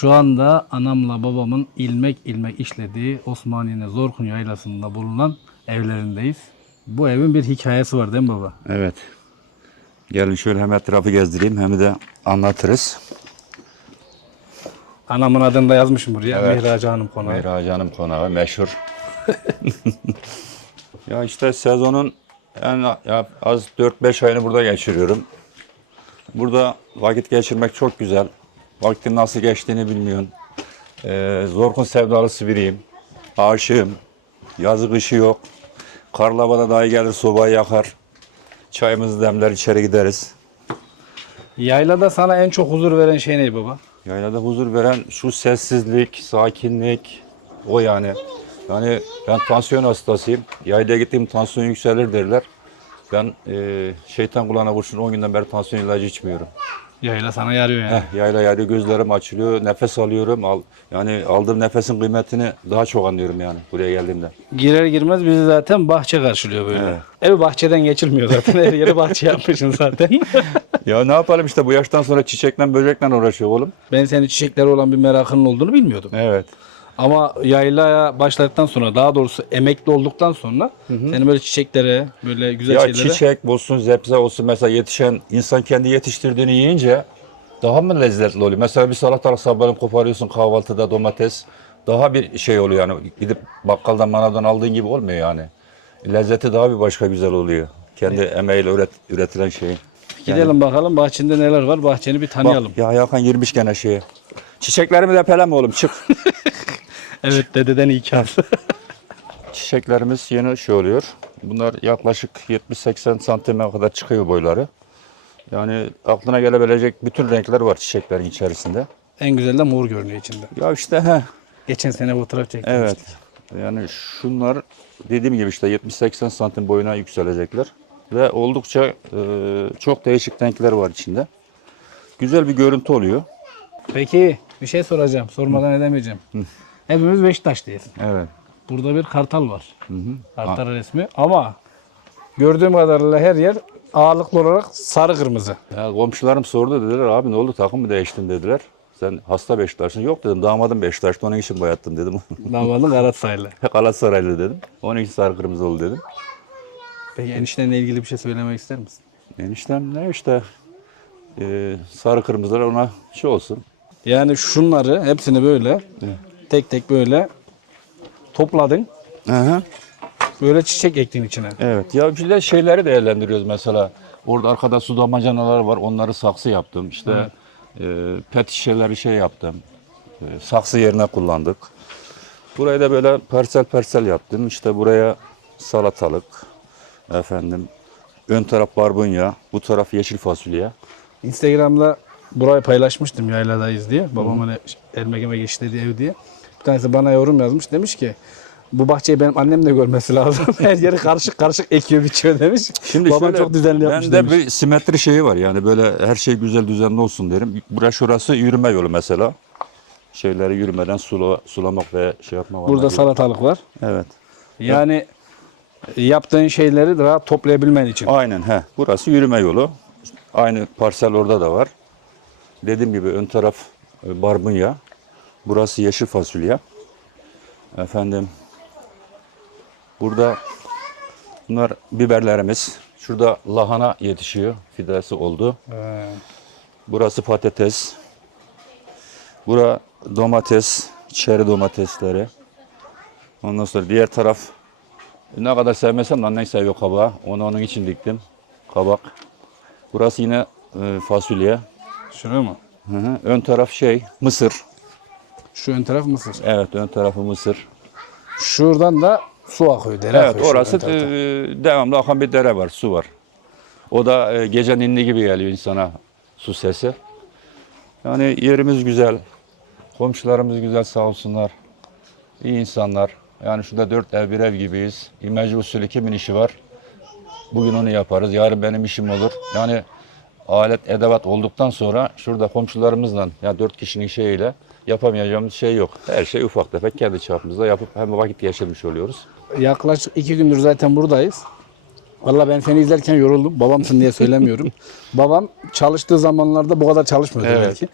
Şu anda anamla babamın ilmek ilmek işlediği Osmaniye'nin Zorkun Yaylası'nda bulunan evlerindeyiz. Bu evin bir hikayesi var değil mi baba? Evet. Gelin şöyle hem etrafı gezdireyim hem de anlatırız. Anamın adını da yazmışım buraya. Evet. Mihraca Hanım konağı. Meyra Hanım konağı meşhur. ya işte sezonun en az 4-5 ayını burada geçiriyorum. Burada vakit geçirmek çok güzel. Vaktin nasıl geçtiğini bilmiyorsun. Ee, Zorkun sevdalısı biriyim. Aşığım. Yazı kışı yok. Karlı havada dahi gelir sobayı yakar. Çayımızı demler içeri gideriz. Yaylada sana en çok huzur veren şey ne baba? Yaylada huzur veren şu sessizlik, sakinlik, o yani. Yani ben tansiyon hastasıyım. Yaylaya gittiğim tansiyon yükselir derler. Ben e, şeytan kulağına kurşun 10 günden beri tansiyon ilacı içmiyorum. Yayla sana yarıyor yani. Heh, yayla yarıyor, gözlerim açılıyor, nefes alıyorum. Al, yani aldığım nefesin kıymetini daha çok anlıyorum yani buraya geldiğimde. Girer girmez bizi zaten bahçe karşılıyor böyle. Evet. Evi bahçeden geçilmiyor zaten. Her yeri bahçe yapmışsın zaten. Ya ne yapalım işte bu yaştan sonra çiçekle böcekle uğraşıyor oğlum. ben senin çiçeklere olan bir merakının olduğunu bilmiyordum. Evet. Ama yaylaya başladıktan sonra daha doğrusu emekli olduktan sonra senin böyle çiçeklere böyle güzel Ya şeylere çiçek olsun, zebze olsun mesela yetişen insan kendi yetiştirdiğini yiyince daha mı lezzetli oluyor? Mesela bir salatalık sabahleyin koparıyorsun kahvaltıda domates. Daha bir şey oluyor yani gidip bakkaldan manavdan aldığın gibi olmuyor yani. Lezzeti daha bir başka güzel oluyor. Kendi emeğiyle üret, üretilen şeyin. gidelim bakalım bahçende neler var bahçeni bir tanıyalım. Bak, ya Hakan girmiş gene şeye. Çiçeklerimi de peleme oğlum çık. Evet dededen ikaz. Çiçeklerimiz yeni şey oluyor. Bunlar yaklaşık 70-80 santime kadar çıkıyor boyları. Yani aklına gelebilecek bütün renkler var çiçeklerin içerisinde. en güzel de mor görünüyor içinde. Ya işte he. Geçen sene fotoğraf çektim. Evet. Yani şunlar dediğim gibi işte 70-80 santim boyuna yükselecekler. Ve oldukça e, çok değişik renkler var içinde. Güzel bir görüntü oluyor. Peki bir şey soracağım. Sormadan edemeyeceğim. Hepimiz Beşiktaşlıyız. Evet. Burada bir kartal var. Kartal resmi ama gördüğüm kadarıyla her yer ağırlıklı olarak sarı kırmızı. Ya komşularım sordu dediler abi ne oldu takım mı değiştin dediler. Sen hasta Beşiktaş'ın yok dedim damadım Beşiktaş'ta onun için boyattım dedim. Damadın Galatasaraylı. Galatasaraylı dedim. Onun için sarı kırmızı oldu dedim. Peki eniştenle ilgili bir şey söylemek ister misin? Eniştem ne işte e, sarı kırmızılar ona şey olsun. Yani şunları hepsini böyle tek tek böyle topladın. Hı Böyle çiçek ektin içine. Evet ya bir de şeyleri değerlendiriyoruz mesela. Orada arkada su damacanalar var. Onları saksı yaptım. İşte e, pet şişeleri şey yaptım. E, saksı yerine kullandık. Burayı da böyle parsel parsel yaptım. İşte buraya salatalık. Efendim ön taraf barbunya, bu taraf yeşil fasulye. Instagram'da burayı paylaşmıştım yayladayız diye. Babam hani elmek emek işlediği ev diye. Tanesi bana yorum yazmış. Demiş ki bu bahçeyi benim annem de görmesi lazım. Her yeri karışık karışık ekiyor biçiyor demiş. Şimdi Babam şöyle, çok düzenli yapmış Bende demiş. bir simetri şeyi var yani böyle her şey güzel düzenli olsun derim. Burası şurası yürüme yolu mesela. Şeyleri yürümeden sula, sulamak ve şey yapmak. Burada salatalık var. Evet. Yani yaptığın şeyleri rahat toplayabilmen için. Aynen he. Burası yürüme yolu. Aynı parsel orada da var. Dediğim gibi ön taraf e, barbunya. Burası yeşil fasulye. Efendim burada bunlar biberlerimiz. Şurada lahana yetişiyor. Fidesi oldu. Ee, Burası patates. Bura domates, çeri domatesleri. Ondan sonra diğer taraf ne kadar sevmesem de annen seviyor kabağı. Onu onun için diktim. Kabak. Burası yine e, fasulye. şunu mu? Hı hı. Ön taraf şey mısır. Şu ön taraf mısır. Evet ön tarafı mısır. Şuradan da su akıyor, dere Evet akıyor. orası tarafta. e, devamlı akan bir dere var, su var. O da e, gece ninni gibi geliyor insana su sesi. Yani yerimiz güzel. Komşularımız güzel sağ olsunlar. İyi insanlar. Yani şurada dört ev bir ev gibiyiz. İmece usulü kimin işi var? Bugün onu yaparız. Yarın benim işim olur. Yani alet edevat olduktan sonra şurada komşularımızla ya dört kişinin şeyiyle yapamayacağımız şey yok. Her şey ufak tefek kendi çapımızda yapıp hem vakit geçirmiş oluyoruz. Yaklaşık iki gündür zaten buradayız. Valla ben seni izlerken yoruldum. Babamsın diye söylemiyorum. Babam çalıştığı zamanlarda bu kadar çalışmıyordu Evet. belki.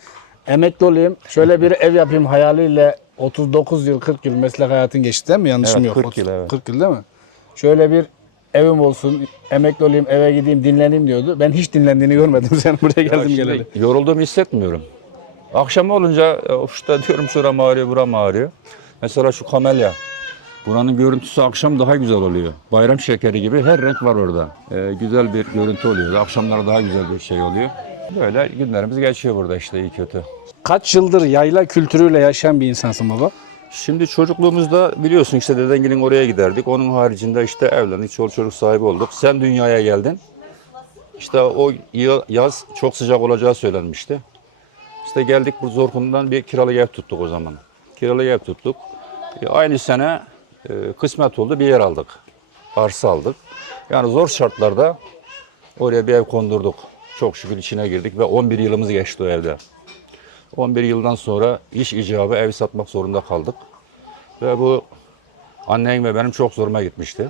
emekli olayım, şöyle bir ev yapayım hayaliyle 39 yıl, 40 yıl meslek hayatın geçti değil mi? Yanlışım Evet, yok. 40 Otuz- yıl, evet. 40 yıl değil mi? Şöyle bir evim olsun, emekli olayım, eve gideyim, dinleneyim diyordu. Ben hiç dinlendiğini görmedim sen buraya geldim geleli. Yorulduğumu hissetmiyorum. Akşam olunca e, of işte diyorum şuram ağrıyor, buram ağrıyor. Mesela şu kamelya. Buranın görüntüsü akşam daha güzel oluyor. Bayram şekeri gibi her renk var orada. E, güzel bir görüntü oluyor. Akşamları daha güzel bir şey oluyor. Böyle günlerimiz geçiyor burada işte iyi kötü. Kaç yıldır yayla kültürüyle yaşayan bir insansın baba? Şimdi çocukluğumuzda biliyorsun işte dedengilin oraya giderdik. Onun haricinde işte evlendik, çoluk çocuk sahibi olduk. Sen dünyaya geldin. İşte o ya- yaz çok sıcak olacağı söylenmişti. İşte geldik bu Zorkun'dan bir kiralık ev tuttuk o zaman. Kiralık ev tuttuk. E, aynı sene e, kısmet oldu bir yer aldık. Arsa aldık. Yani zor şartlarda oraya bir ev kondurduk. Çok şükür içine girdik ve 11 yılımız geçti o evde. 11 yıldan sonra iş icabı ev satmak zorunda kaldık. Ve bu annem ve benim çok zoruma gitmişti.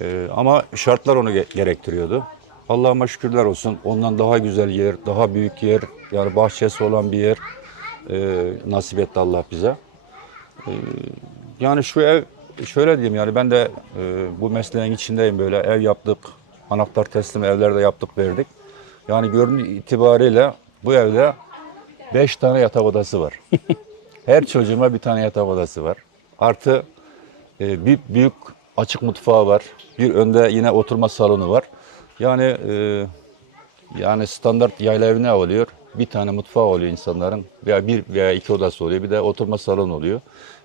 Ee, ama şartlar onu ge- gerektiriyordu. Allah'ıma şükürler olsun. Ondan daha güzel yer, daha büyük yer, yani bahçesi olan bir yer e, nasip etti Allah bize. Ee, yani şu ev, şöyle diyeyim yani ben de e, bu mesleğin içindeyim böyle ev yaptık, anahtar teslim evlerde yaptık verdik. Yani görünü itibariyle bu evde Beş tane yatak odası var. Her çocuğuma bir tane yatak odası var. Artı e, bir büyük açık mutfağı var. Bir önde yine oturma salonu var. Yani e, yani standart yayla evi ne oluyor? Bir tane mutfağı oluyor insanların veya bir veya iki odası oluyor. Bir de oturma salonu oluyor.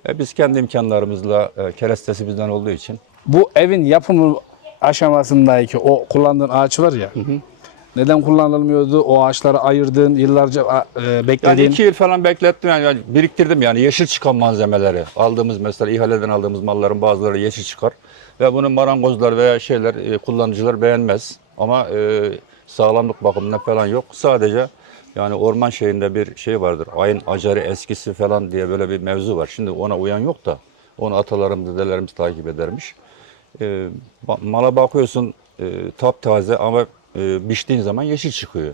E, biz kendi imkanlarımızla e, kerestesi bizden olduğu için Bu evin yapımı aşamasındaki o kullandığın ağaç var ya. Neden kullanılmıyordu? O ağaçları ayırdın, yıllarca e, Yani bekledin. iki yıl falan beklettim yani, yani biriktirdim yani yeşil çıkan malzemeleri. Aldığımız mesela ihaleden aldığımız malların bazıları yeşil çıkar. Ve bunu marangozlar veya şeyler e, kullanıcılar beğenmez. Ama e, sağlamlık bakımından falan yok. Sadece yani orman şeyinde bir şey vardır. Ayın acarı eskisi falan diye böyle bir mevzu var. Şimdi ona uyan yok da onu atalarımız, dedelerimiz takip edermiş. E, mala bakıyorsun e, taptaze ama e, biçtiğin zaman yeşil çıkıyor.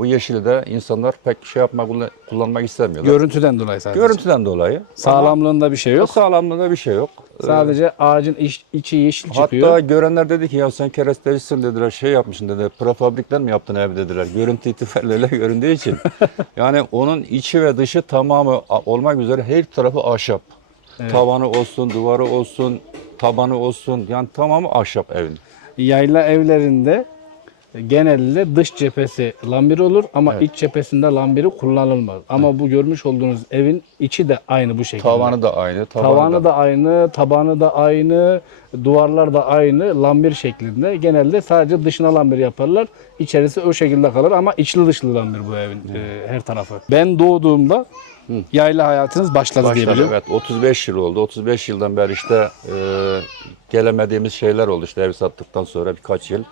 Bu yeşili de insanlar pek şey yapmak, kullanmak istemiyorlar. Görüntüden dolayı sadece. Görüntüden dolayı. Sağlamlığında bir şey yok. sağlamlığında bir şey yok. Sadece ağacın iç- içi yeşil çıkıyor. Hatta görenler dedi ki ya sen kerestecisin dediler şey yapmışsın dedi. Prefabrikten mi yaptın ev dediler. Görüntü itibariyle öyle göründüğü için. yani onun içi ve dışı tamamı olmak üzere her tarafı ahşap. Tavanı olsun, duvarı olsun, tabanı olsun. Yani tamamı ahşap evin. Yayla evlerinde genelde dış cephesi lambir olur ama Evet. iç cephesinde lambiri kullanılmaz. Ama bu görmüş olduğunuz evin içi de aynı bu şekilde. Tavanı da aynı. Tavanı, Tavanı da aynı, tabanı da aynı, duvarlar da aynı, lambir şeklinde. Genelde sadece dışına lambir yaparlar. İçerisi o şekilde kalır ama içli dışlı lambir bu evin e, her tarafı. Ben doğduğumda yayla hayatınız başladı, diye Başladı, biliyorum. evet 35 yıl oldu. 35 yıldan beri işte e, gelemediğimiz şeyler oldu. İşte ev sattıktan sonra birkaç yıl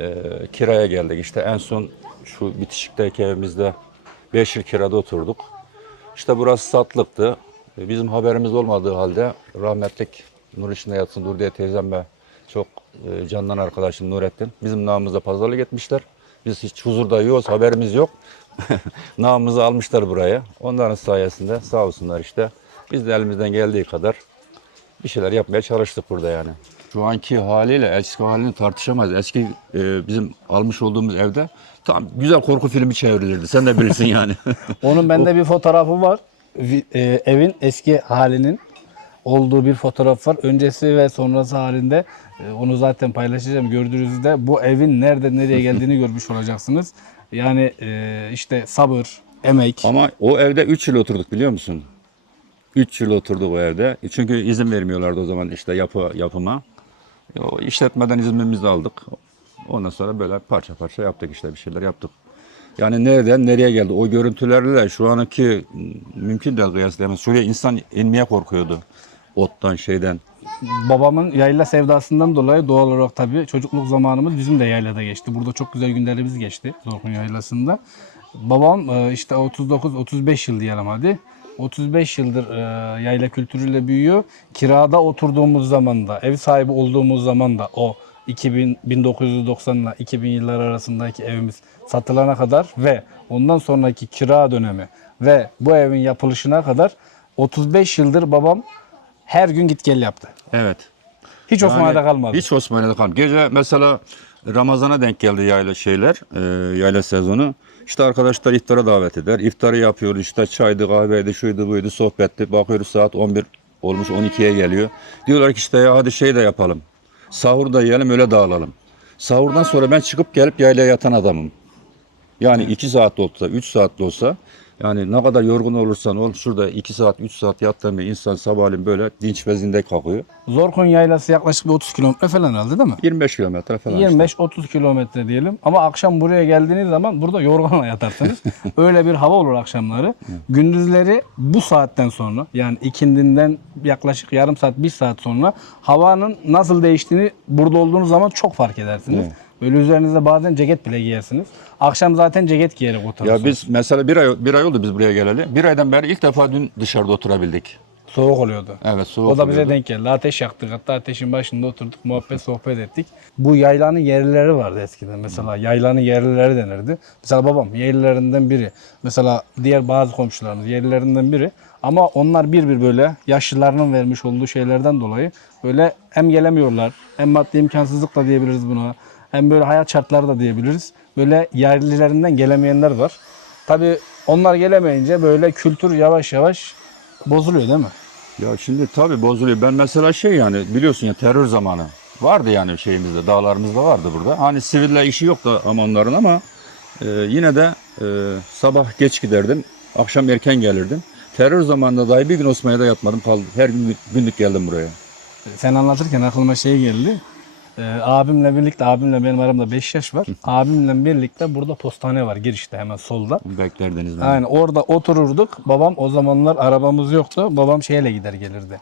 e, kiraya geldik. İşte en son şu bitişikteki evimizde 5 yıl kirada oturduk. İşte burası satlıktı. E, Bizim haberimiz olmadığı halde rahmetlik nur içinde yatsın Dur diye teyzem ve çok e, candan arkadaşım Nurettin bizim namımıza pazarlık etmişler. Biz hiç huzurda yiyoruz, haberimiz yok. Namımızı almışlar buraya. Onların sayesinde sağ olsunlar işte. Biz de elimizden geldiği kadar bir şeyler yapmaya çalıştık burada yani. Şu anki haliyle eski halini tartışamayız. Eski e, bizim almış olduğumuz evde tam güzel korku filmi çevrilirdi. Sen de bilirsin yani. Onun bende bir fotoğrafı var. Vi- e, evin eski halinin olduğu bir fotoğraf var. Öncesi ve sonrası halinde e, onu zaten paylaşacağım. Gördüğünüzde bu evin nerede nereye geldiğini görmüş olacaksınız. Yani e, işte sabır, emek. Ama o evde 3 yıl oturduk biliyor musun? 3 yıl oturduk o evde. Çünkü izin vermiyorlardı o zaman işte yapı yapıma. O işletmeden iznimizi aldık. Ondan sonra böyle parça parça yaptık işte bir şeyler yaptık. Yani nereden nereye geldi? O görüntülerle şu anki mümkün değil kıyaslayamaz. Şuraya insan inmeye korkuyordu. Ottan şeyden. Babamın yayla sevdasından dolayı doğal olarak tabii çocukluk zamanımız bizim de yaylada geçti. Burada çok güzel günlerimiz geçti Zorkun Yaylası'nda. Babam e, işte 39-35 yıl diyelim hadi. 35 yıldır e, yayla kültürüyle büyüyor. Kirada oturduğumuz zaman da, ev sahibi olduğumuz zaman da o 2000 1990 ile 2000 yıllar arasındaki evimiz satılana kadar ve ondan sonraki kira dönemi ve bu evin yapılışına kadar 35 yıldır babam her gün git gel yaptı. Evet. Hiç Osmanlı'da Yani kalmadı. Hiç Osmanlı'da kalmadı. Gece mesela Ramazan'a denk geldi yayla şeyler, e, yayla sezonu. İşte arkadaşlar iftara davet eder. İftarı yapıyoruz işte çaydı, kahveydi, şuydu, buydu, sohbetti. Bakıyoruz saat 11 olmuş 12'ye geliyor. Diyorlar ki işte ya hadi şey de yapalım. Sahur da yiyelim öyle dağılalım. Sahurdan sonra ben çıkıp gelip yaylaya yatan adamım. Yani 2 saat de olsa, 3 saat de olsa yani ne kadar yorgun olursan ol şurada 2 saat, 3 saat yattığında insan sabahleyin böyle dinç vezinde kalkıyor. Zorkun yaylası yaklaşık bir 30 kilometre falan herhalde değil mi? 25 kilometre falan işte. 25-30 kilometre diyelim. Ama akşam buraya geldiğiniz zaman burada yorganla yatarsınız. Öyle bir hava olur akşamları. Gündüzleri bu saatten sonra yani ikindinden yaklaşık yarım saat, bir saat sonra havanın nasıl değiştiğini burada olduğunuz zaman çok fark edersiniz. Böyle üzerinize bazen ceket bile giyersiniz. Akşam zaten ceket giyerek oturursunuz. Ya biz mesela bir ay, bir ay oldu biz buraya geleli. Bir aydan beri ilk defa dün dışarıda oturabildik. Soğuk oluyordu. Evet soğuk O da bize oluyordu. denk geldi. Ateş yaktık. Hatta ateşin başında oturduk. Muhabbet sohbet ettik. Bu yaylanın yerlileri vardı eskiden. Mesela yaylanın yerlileri denirdi. Mesela babam yerlilerinden biri. Mesela diğer bazı komşularımız yerlilerinden biri. Ama onlar bir bir böyle yaşlılarının vermiş olduğu şeylerden dolayı böyle hem gelemiyorlar hem maddi imkansızlık da diyebiliriz buna. Hem böyle hayat şartları da diyebiliriz. Böyle yerlilerinden gelemeyenler var. Tabii onlar gelemeyince böyle kültür yavaş yavaş bozuluyor değil mi? Ya şimdi tabii bozuluyor. Ben mesela şey yani biliyorsun ya terör zamanı vardı yani şeyimizde dağlarımızda vardı burada. Hani siville işi yok da ama onların ama e, yine de e, sabah geç giderdim. Akşam erken gelirdim. Terör zamanında dahi bir gün Osmaniye'de yatmadım kaldım. Her gün günlük geldim buraya. Sen anlatırken aklıma şey geldi. Ee, abimle birlikte, abimle benim aramda 5 yaş var. abimle birlikte burada postane var girişte hemen solda. Beklerdiniz beni. Aynen orada otururduk. Babam o zamanlar arabamız yoktu. Babam şeyle gider gelirdi.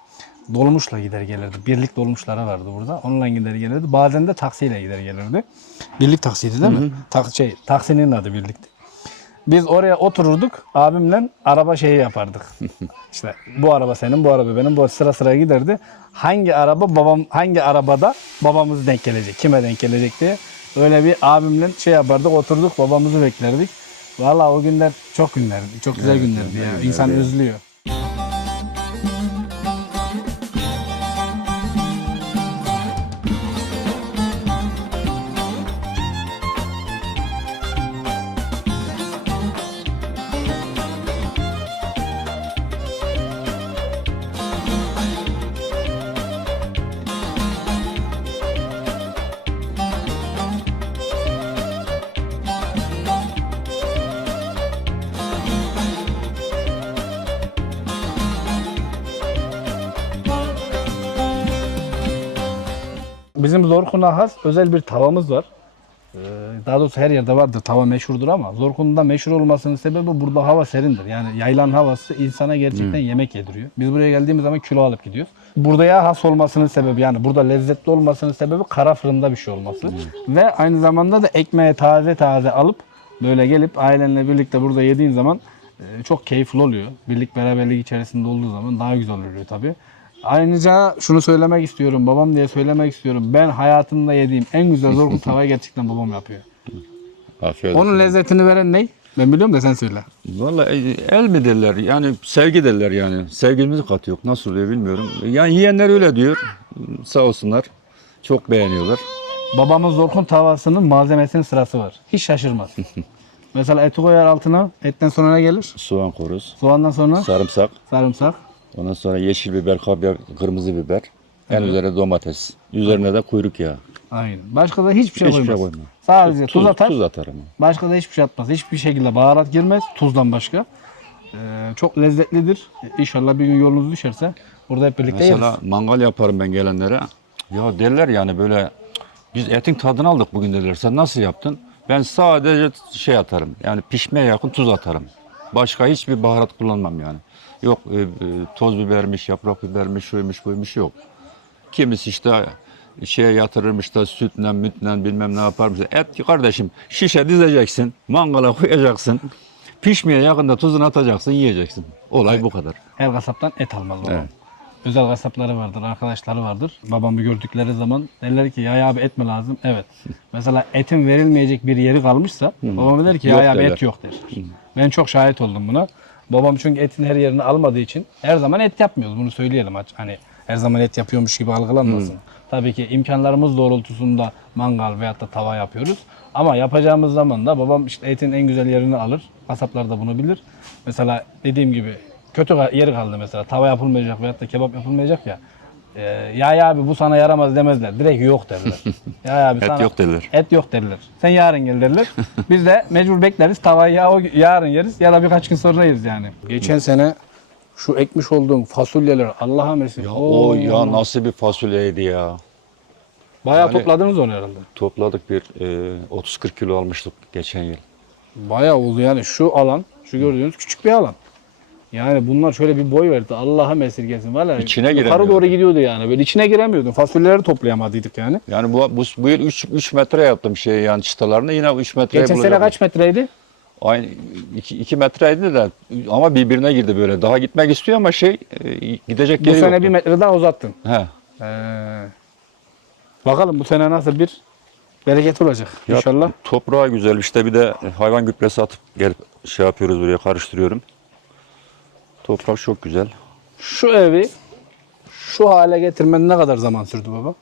Dolmuşla gider gelirdi. Birlik dolmuşlara vardı burada. Onunla gider gelirdi. Bazen de taksiyle gider gelirdi. Birlik taksiydi değil mi? Tak, şey, taksinin adı birlikti. Biz oraya otururduk. Abimle araba şeyi yapardık. işte bu araba senin, bu araba benim. Bu sıra sıra giderdi. Hangi araba babam hangi arabada babamız denk gelecek, kime denk gelecek diye öyle bir abimle şey yapardık, oturduk, babamızı beklerdik. Vallahi o günler çok günlerdi. Çok güzel günlerdi ya. İnsan özlüyor. Bizim Zorkun'a has özel bir tavamız var. Ee, Daha doğrusu her yerde vardır. Tava meşhurdur ama Zorkun'da meşhur olmasının sebebi burada hava serindir. Yani yaylan havası insana gerçekten yemek yediriyor. Biz buraya geldiğimiz zaman kilo alıp gidiyoruz. Burada ya has olmasının sebebi yani burada lezzetli olmasının sebebi kara fırında bir şey olması. Ve aynı zamanda da ekmeği taze taze alıp böyle gelip ailenle birlikte burada yediğin zaman e, çok keyifli oluyor. Birlik beraberlik içerisinde olduğu zaman daha güzel oluyor tabii. Ayrıca şunu söylemek istiyorum. Babam diye söylemek istiyorum. Ben hayatımda yediğim en güzel zorkun tavayı gerçekten babam yapıyor. Afiyet olsun. Onun lezzetini veren ne? Ben biliyorum da sen söyle. Vallahi e, el mi derler yani sevgi derler yani. Sevgimizi katıyor. Nasıl oluyor bilmiyorum. Yani yiyenler öyle diyor. Sağ olsunlar. Çok beğeniyorlar. Babamın zorkun tavasının malzemesinin sırası var. Hiç şaşırmaz. Mesela eti koyar altına. Etten sonra ne gelir? Soğan koruz, Soğandan sonra sarımsak, sarımsak. Ondan sonra yeşil biber, kapya, kırmızı biber. En üzerine domates. Üzerine de kuyruk yağı. Aynen. Başka da hiçbir şey Hiçbir koymaz. şey koyma. Sadece tuz, atar. Tuz atar ama. Başka da hiçbir şey atmaz. Hiçbir şekilde baharat girmez. Tuzdan başka. Ee, çok lezzetlidir. İnşallah bir gün yolunuz düşerse burada hep birlikte Mesela yeriz. mangal yaparım ben gelenlere. Ya derler yani böyle biz etin tadını aldık bugün derler. Sen nasıl yaptın? Ben sadece şey atarım. Yani pişmeye yakın tuz atarım. Başka hiçbir baharat kullanmam yani. Yok e, e, toz bibermiş, yaprak bibermiş, şuymuş, buymuş yok. Kimisi işte şeye yatırırmış da sütle, mütle bilmem ne yaparmış. Et kardeşim şişe dizeceksin, mangala koyacaksın. Pişmeye yakında tuzunu atacaksın, yiyeceksin. Olay bu kadar. Her kasaptan et almaz babam. Evet. özel kasapları vardır, arkadaşları vardır. Babamı gördükleri zaman derler ki ya abi et mi lazım? Evet. Mesela etin verilmeyecek bir yeri kalmışsa babam der ki ya Yok abi derler. et yok der. Ben çok şahit oldum buna. Babam çünkü etin her yerini almadığı için her zaman et yapmıyoruz. Bunu söyleyelim aç. Hani her zaman et yapıyormuş gibi algılanmasın. Tabii ki imkanlarımız doğrultusunda mangal veyahut da tava yapıyoruz. Ama yapacağımız zaman da babam işte etin en güzel yerini alır. Kasaplar da bunu bilir. Mesela dediğim gibi kötü yeri kaldı mesela. Tava yapılmayacak veyahut da kebap yapılmayacak ya. Ee, ya ya abi bu sana yaramaz demezler. Direkt yok derler. ya ya abi Et sana yok derler. Et yok derler. Sen yarın gel derler. Biz de mecbur bekleriz. Tavayı ya o yarın yeriz ya da birkaç gün sonra yeriz yani. Geçen sene şu ekmiş olduğum fasulyeler Allah'a mesin. O ya nasıl bir fasulyeydi ya. Bayağı Yani- topladınız onu herhalde. Topladık bir e, 30-40 kilo almıştık geçen yıl. Bayağı oldu yani şu alan, şu gördüğünüz küçük bir alan. Yani bunlar şöyle bir boy verdi. Allah'a mesirgesin. Valla İçine yukarı doğru gidiyordu yani. Böyle içine giremiyordun. Fasulyeleri toplayamadıydık yani. Yani bu bu, bu yıl 3, 3 metre yaptım şey yani çıtalarını yine 3 metreye Geçen sene kaç metreydi? Aynı 2, 2 metreydi de ama birbirine girdi böyle. Daha gitmek istiyor ama şey e, gidecek Bu yeri sene yoktu. bir metre daha uzattın. He. Ee, bakalım bu sene nasıl bir bereket olacak Ya, inşallah. Toprağı güzel işte bir de hayvan gübresi atıp gelip şey yapıyoruz buraya karıştırıyorum. Toprak çok güzel. Şu evi şu hale getirmen ne kadar zaman sürdü baba?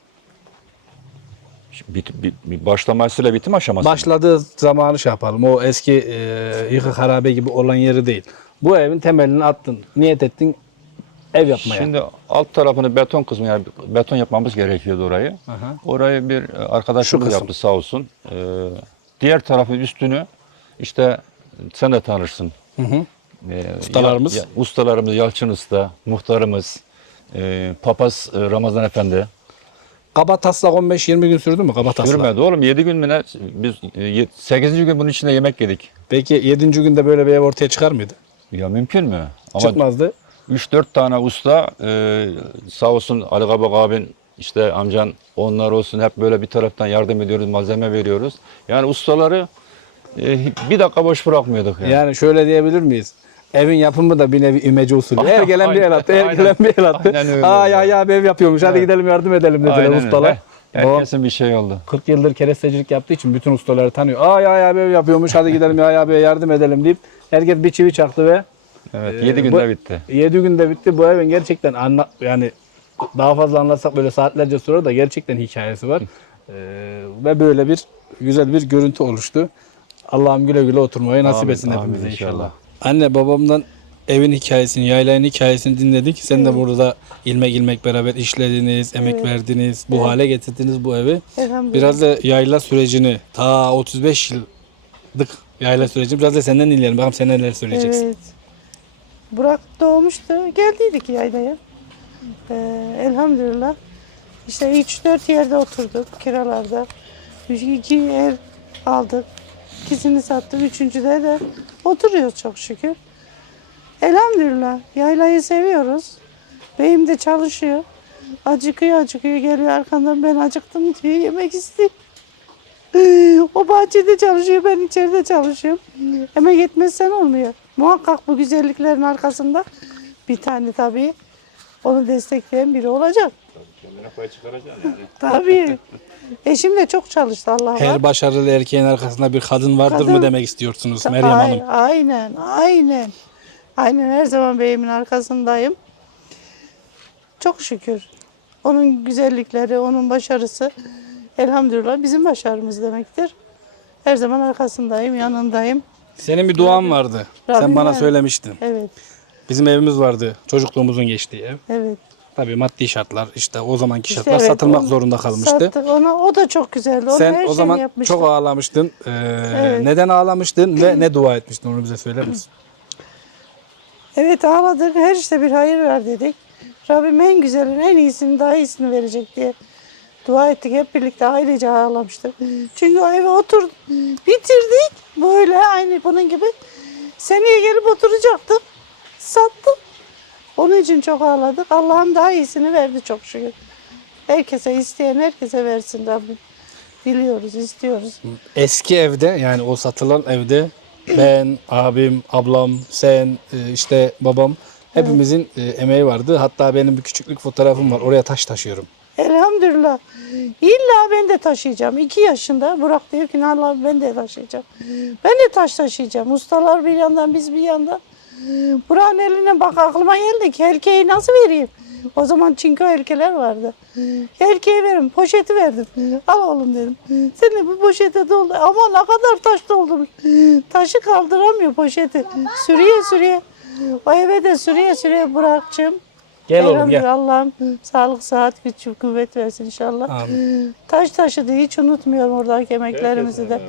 Bit, bit, başlamasıyla bitim aşaması. Başladığı zamanı şey yapalım. O eski e, yıkık harabe gibi olan yeri değil. Bu evin temelini attın. Niyet ettin ev yapmaya. Şimdi alt tarafını beton kısmı yani beton yapmamız gerekiyordu orayı. Aha. Orayı bir e, arkadaşımız yaptı sağ olsun. Ee, diğer tarafın üstünü işte sen de tanırsın. Hı hı. Ee, Ustalarımız. ya- ya- ustalarımız Yalçın Usta, muhtarımız, e, papaz e, Ramazan Efendi. Kaba taslak 15-20 gün sürdü mü kaba taslak? Sürmedi oğlum 7 gün mü ne? Biz 8. gün bunun içinde yemek yedik. Peki 7. günde böyle bir ev ortaya çıkar mıydı? Ya mümkün mü? Ama Çıkmazdı. 3-4 tane usta e, sağ olsun Ali Kabak abin işte amcan onlar olsun hep böyle bir taraftan yardım ediyoruz malzeme veriyoruz. Yani ustaları e, bir dakika boş bırakmıyorduk yani. Yani şöyle diyebilir miyiz? Evin yapımı da bir nevi imece usulü. Her Aynen, gelen bir el attı, her aynen. gelen bir el attı. Aynen öyle Aa ya ya bir ev yapıyormuş, hadi Evet. gidelim yardım edelim dediler Aynen öyle. ustalar. Her- Babam Herkesin bir şey oldu. 40 yıldır kerestecilik yaptığı için bütün ustaları tanıyor. Aa ya ya ev yapıyormuş, hadi gidelim ya ya bir yardım edelim deyip herkes bir çivi çaktı ve Evet Ee, 7 bu- günde bitti. 7 günde bitti. Bu evin gerçekten anla yani daha fazla anlatsak böyle saatlerce sürer da gerçekten hikayesi var. Ee, ve böyle bir güzel bir görüntü oluştu. Allah'ım güle güle oturmayı nasip etsin hepimize inşallah. inşallah. Anne babamdan evin hikayesini, yaylayın hikayesini dinledik. Sen de burada ilmek ilmek beraber işlediniz, emek verdiniz, bu hale getirdiniz bu evi. Elhamdülillah. Biraz da yayla sürecini, ta 35 yıllık yayla sürecini biraz da senden dinleyelim. Bakalım sen neler söyleyeceksin. Evet. Burak doğmuştu. Geldiydik yaylaya. Ee, elhamdülillah. İşte 3-4 yerde oturduk kiralarda. Üç- İki ev aldık. İkisini sattık. Üçüncüde de oturuyoruz çok şükür. Elhamdülillah. Yaylayı seviyoruz. Beyim de çalışıyor. Acıkıyor acıkıyor geliyor arkandan ben acıktım diyor yemek istiyor. O bahçede çalışıyor, ben içeride çalışıyorum. Emek etmezsen olmuyor. Muhakkak bu güzelliklerin arkasında bir tane tabii onu destekleyen biri olacak. Tabii. Eşim de çok çalıştı Allah var. Her başarılı erkeğin arkasında bir kadın vardır mı Kadın. demek istiyorsunuz Meryem ay- Hanım? Aynen, aynen. Aynen her zaman beyimin arkasındayım. Çok şükür. Onun güzellikleri, onun başarısı elhamdülillah bizim başarımız demektir. Her zaman arkasındayım, yanındayım. Senin bir duan vardı. Sen Rabbim bana ver. söylemiştin. Evet, Bizim evimiz vardı. Çocukluğumuzun geçtiği ev. evet. Tabii maddi şartlar işte o zamanki İşte şartlar evet, satılmak onu zorunda kalmıştı. Sattık ona, o da çok güzeldi. Onu Sen her o zaman şeyini yapmıştı. çok ağlamıştın. Ee, Evet. Neden ağlamıştın ve ne dua etmiştin onu bize söyler misin? Evet ağladık. Her işte bir hayır ver dedik. Rabbim en güzelin, en iyisini, daha iyisini verecek diye dua ettik. Hep birlikte ailece ağlamıştık. Çünkü o eve otur bitirdik. Böyle aynı bunun gibi. Seneye gelip oturacaktık. Sattık. Onun için çok ağladık. Allah'ım daha iyisini verdi çok şükür. Herkese isteyen herkese versin Rabbim. Diliyoruz, istiyoruz. Eski evde yani o satılan evde ben, abim, ablam, sen, e, işte babam Hepimizin e, emeği vardı. Hatta benim bir küçüklük fotoğrafım var. Oraya taş taşıyorum. Elhamdülillah. İlla ben de taşıyacağım. İki yaşında Burak diyor ki Allah ben de taşıyacağım. Ben de taş taşıyacağım. Ustalar bir yandan biz bir yandan. Burak'ın eline bak aklıma geldi ki erkeği nasıl vereyim? O zaman çinko erkeler vardı. Erkeği verin, poşeti verdim. Al oğlum dedim. Sen de bu poşete doldu. Ama ne kadar taş doldurmuş. Taşı kaldıramıyor poşeti. Sürüye sürüye. O eve de sürüye sürüye Burak'cığım. Gel oğlum Elhamdülillah gel. Allah'ım sağlık, sıhhat, güç, kuvvet versin inşallah. Amin. Taş taşıdı hiç unutmuyorum oradaki emeklerimizi de.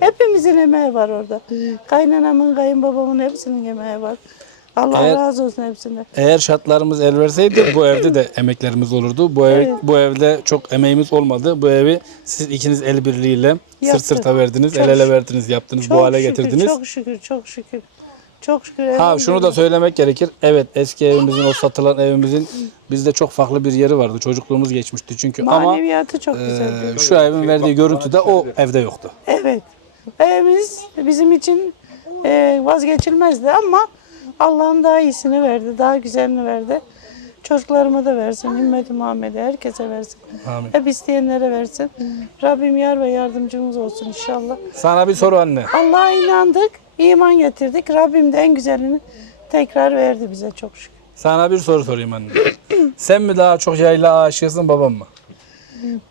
Hepimizin emeği var orada. Kaynanamın, kayınbabamın hepsinin emeği var. Allah Eğer- razı olsun hepsine. Eğer şartlarımız el verseydi bu evde de emeklerimiz olurdu. Bu ev, Evet. bu evde çok emeğimiz olmadı. Bu evi siz ikiniz el birliğiyle sırt Yaptık. sırta verdiniz, Çok el ele şükür. verdiniz, yaptınız, bu hale şükür, getirdiniz. Çok şükür, çok şükür. Çok şükür. Ha şunu da söylemek gerekir. Evet eski evimizin o satılan evimizin bizde çok farklı bir yeri vardı. Çocukluğumuz geçmişti çünkü ama Maneviyatı çok e, güzeldi. şu evin verdiği görüntü de o evde yoktu. Evet. Evimiz bizim için e, vazgeçilmezdi ama Allah'ın daha iyisini verdi, daha güzelini verdi. Çocuklarıma da versin, ümmeti Muhammed'e, herkese versin. Amin. Hep isteyenlere versin. Rabbim yar ve yardımcımız olsun inşallah. Sana bir soru anne. Allah'a inandık, iman getirdik. Rabbim de en güzelini tekrar verdi bize çok şükür. Sana bir soru sorayım anne. Sen mi daha çok yayla aşığısın babam mı?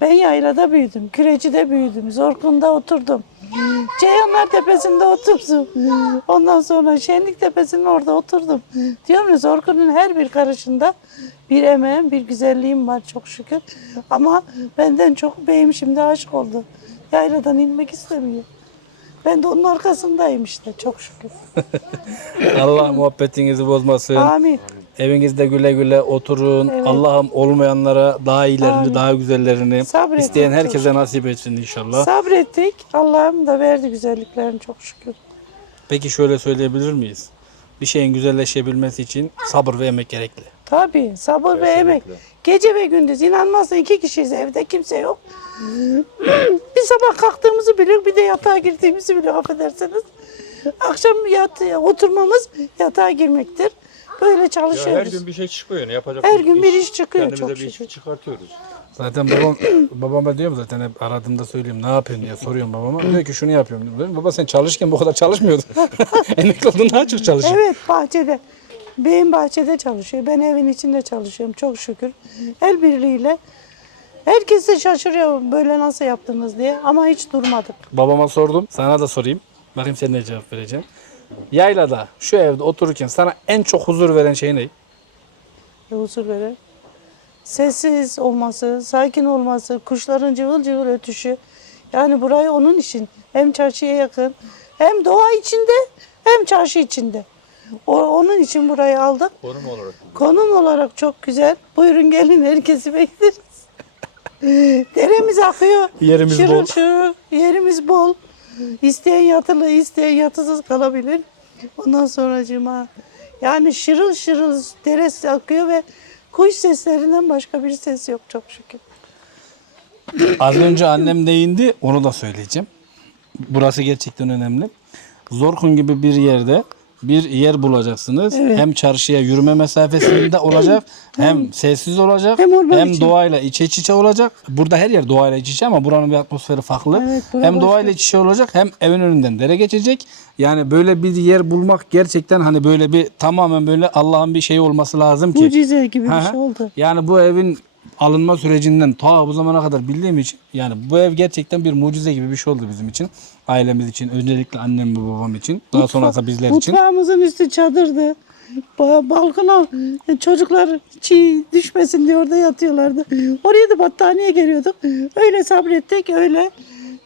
Ben yaylada büyüdüm, Kürecide büyüdüm, Zorkun'da oturdum. Ceyhanlar Tepesi'nde oturdum. Ondan sonra Şenlik Tepesi'nin orada oturdum. Diyorum ya Zorkun'un her bir karışında bir emeğim, bir güzelliğim var çok şükür. Ama benden çok beyim şimdi aşık oldu. Yayladan inmek istemiyor. Ben de onun arkasındayım işte çok şükür. Allah muhabbetinizi bozmasın. Amin. Evinizde güle güle oturun. Evet. Allah'ım olmayanlara daha iyilerini, Amin. daha güzellerini Sabretmek isteyen herkese nasip etsin inşallah. Sabrettik. Allah'ım da verdi güzelliklerini çok şükür. Peki şöyle söyleyebilir miyiz? Bir şeyin güzelleşebilmesi için sabır ve emek gerekli. Tabii sabır ve emek. Gece ve gündüz inanmazsın iki kişiyiz evde kimse yok. Bir sabah kalktığımızı bilir bir de yatağa girdiğimizi bilir affedersiniz. Akşam yat, oturmamız yatağa girmektir. Böyle Ya çalışıyoruz. her gün bir şey çıkıyor. Ne yapacak? Her gün bir iş çıkıyor, Kendimize çok bir iş şükür. çıkartıyoruz. Zaten babam babama diyorum zaten hep aradığımda söyleyeyim ne yapıyorsun diye soruyorum babama. Diyor ki şunu yapıyorum. Diyorum, baba sen çalışırken bu kadar çalışmıyordun. Emekli oldun daha çok çalışıyorsun. Evet bahçede. Beyim bahçede çalışıyor. Ben evin içinde çalışıyorum çok şükür. El birliğiyle. Herkes de şaşırıyor böyle nasıl yaptınız diye ama hiç durmadık. Babama sordum. Sana da sorayım. Bakayım sen ne cevap vereceksin. Yaylada şu evde otururken sana en çok huzur veren şey ne? ve huzur verir. Sessiz olması, sakin olması, kuşların cıvıl cıvıl ötüşü. Yani burayı onun için hem çarşıya yakın, hem doğa içinde, hem çarşı içinde. O, onun için burayı aldık. Konum olarak. Konum olarak çok güzel. Buyurun gelin herkesi bekleriz. Deremiz akıyor. Yerimiz şırıl bol. şırıl, yerimiz bol. İsteyen yatılı, isteyen yatısız kalabilir. Ondan sonra cima. Yani şırıl şırıl deresi akıyor ve kuş seslerinden başka bir ses yok çok şükür. Az önce annem değindi onu da söyleyeceğim. Burası gerçekten önemli. Zorkun gibi bir yerde bir yer bulacaksınız. Hem çarşıya yürüme mesafesinde olacak, hem sessiz olacak, Hem orman hem için. doğayla iç içe olacak. Burada her yer doğayla iç içe ama buranın bir atmosferi farklı. Evet, hem doğayla iç içe olacak, hem evin önünden dere geçecek. Yani böyle bir yer bulmak gerçekten hani böyle bir tamamen böyle Allah'ın bir şeyi olması lazım ki. Mucize gibi Hı bir hı. şey oldu. Yani bu evin alınma sürecinden ta bu zamana kadar bildiğim için yani bu ev gerçekten bir mucize gibi bir şey oldu bizim için. Ailemiz için, özellikle annem ve babam için. Daha sonrasında bizler için. Mutfağımızın üstü çadırdı. Ba- Balkona e, çocuklar çiğ düşmesin diye orada yatıyorlardı. Oraya da battaniye geriyorduk. Öyle sabrettik, öyle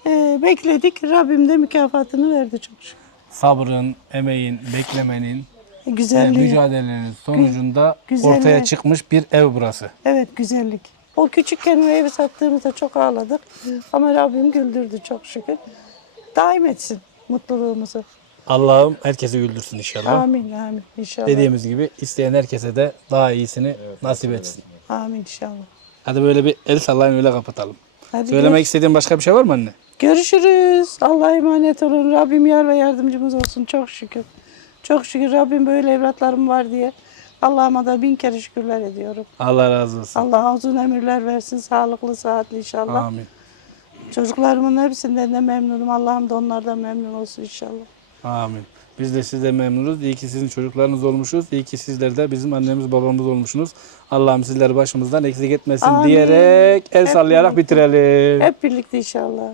e, bekledik. Rabbim de mükafatını verdi çok şükür. Sabrın, emeğin, beklemenin, Güzelliği. mücadelenin sonucunda Güzelliği. ortaya çıkmış bir ev burası. Evet güzellik. O küçükken o evi sattığımızda çok ağladık. Ama Rabbim güldürdü çok şükür. Daim etsin mutluluğumuzu. Allah'ım herkese güldürsün inşallah. Amin amin inşallah. Dediğimiz gibi isteyen herkese de daha iyisini nasip etsin. Amin inşallah. Hadi böyle bir el sallayın öyle kapatalım. Hadi Söylemek istediğin başka bir şey var mı anne? Görüşürüz. Allah'a emanet olun. Rabbim yar ve yardımcımız olsun. Çok şükür. Çok şükür Rabbim böyle evlatlarım var diye Allah'ıma da bin kere şükürler ediyorum. Allah razı olsun. Allah uzun ömürler versin, sağlıklı, sıhhatli inşallah. Amin. Çocuklarımın hepsinden de memnunum. Allah'ım da onlardan memnun olsun inşallah. Amin. Biz de sizden memnunuz. İyi ki sizin çocuklarınız olmuşuz. İyi ki sizler de bizim annemiz babamız olmuşsunuz. Allah'ım sizleri başımızdan eksik etmesin Amin. diyerek el Hep sallayarak birlikte. bitirelim. Hep birlikte inşallah.